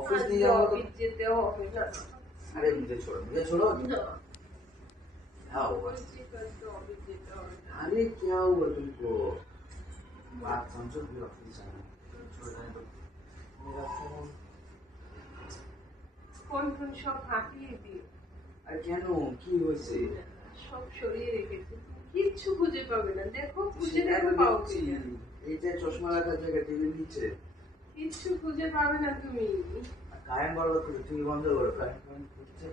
Office नहीं जाऊंगा तो ऑफिस जेते हो ऑफिस ना। अरे मुझे छोड़ो ना क्या हुआ? ऑफिस जेते हो। अरे क्या हुआ तुमको? बात समझो, फिर ऑफिस जाना छोड़ देना तो मेरा फोन ফোন ফোন সব হাতিয়ে দিয়ে আর কেন কি হয়েছে? সব সরিয়ে রেখেছে, কিচ্ছু খুঁজে পাবে না। দেখো খুঁজে সেটা দেখো তো পাও দেখছি। কিনা। এইটা চশমা রাখার জায়গা টেবিল নিচে। কিচ্ছু খুঁজে পাবে না তুমি। কারেন্ট বরবাদ করে তুমি বন্ধ করো, কারেন্ট করছে।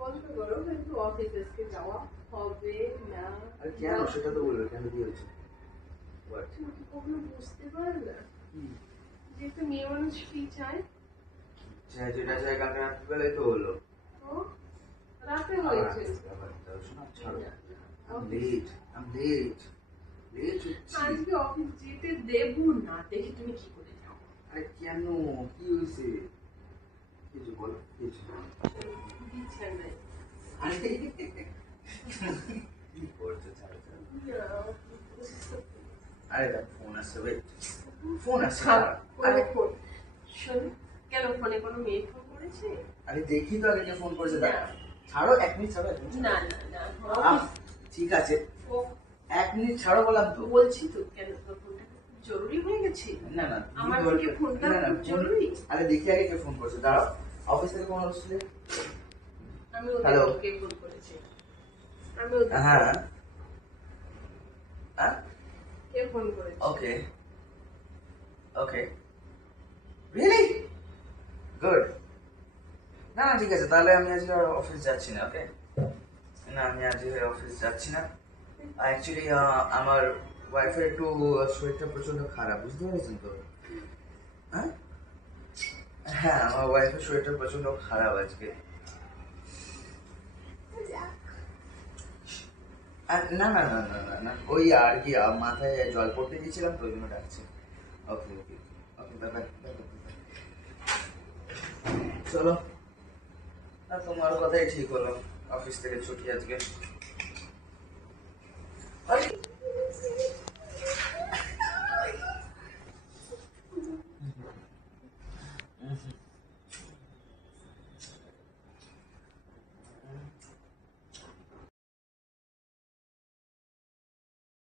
বন্ধ করো, কিন্তু অফিসে যাওয়া হবে না। আর কেন সেটা তো বলবে, কেন কি হয়েছে? তুমি কি কখনো বুঝতে পারবে না কি যে একটা মেয়ে মানুষ কি চায়? চাই যেটা চাই কালকে রাত্রিবেলায় তো হলো। তো রাতে হয়েছে। আজকে অফিস যেতে দেবো না, দেখি তুমি কি করে যাও। আরে কেন কি হয়েছে? কিছু বলো, কিছু বিছানায় আরে কি করছো? ছাড়ো ছাড়ো। আরে ফোন আসছে, ওয়েট ফোন আসছে। আরে ফোন শোন, কেন ফোনে কোনো মেয়ে ফোন করেছে? আরে দেখি তো আগে কে ফোন করেছে। না। ছাড়ো, 1 মিনিট ছাড়ো, 1 মিনিট না ছাড়ো। না না ঠিক আছে, ও 1 মিনিট ছাড়ো বললাম তো। বলছি তো, কেন তোর ফোনটা খুব জরুরি হয়ে গেছে? না না আমার থেকে ফোনটা খুব জরুরি। আরে দেখি আগে কে ফোন করছে, দাঁড়াও। অফিস থেকে ফোন আসছে। আমি হ্যালো, ওকে ফোন করেছি। আমি হ্যাঁ হ্যাঁ কে ফোন করেছে? ওকে ওকে রিয়েলি গুড। না না ঠিক আছে, তাহলে আমি আজকে অফিস যাচ্ছি না। ওকে, না আমি আজকে অফিস যাচ্ছি না। অ্যাকচুয়ালি আমার ওয়াইফের একটু শরীরটা প্রচন্ড খারাপ, বুঝতে পেরেছেন তো? হ্যাঁ হ্যাঁ, আমার ওয়াইফের শরীরটা প্রচন্ড খারাপ আজকে। না না না না না না, ওই আর কি মাথায় জল পড়তে গিয়েছিলাম তো, ওই জন্য ডাকছি। ওকে ওকে ওকে, বাই বাই। চলো, না তোমার কথাই ঠিক হলো, অফিস থেকে ছুটি আজকে।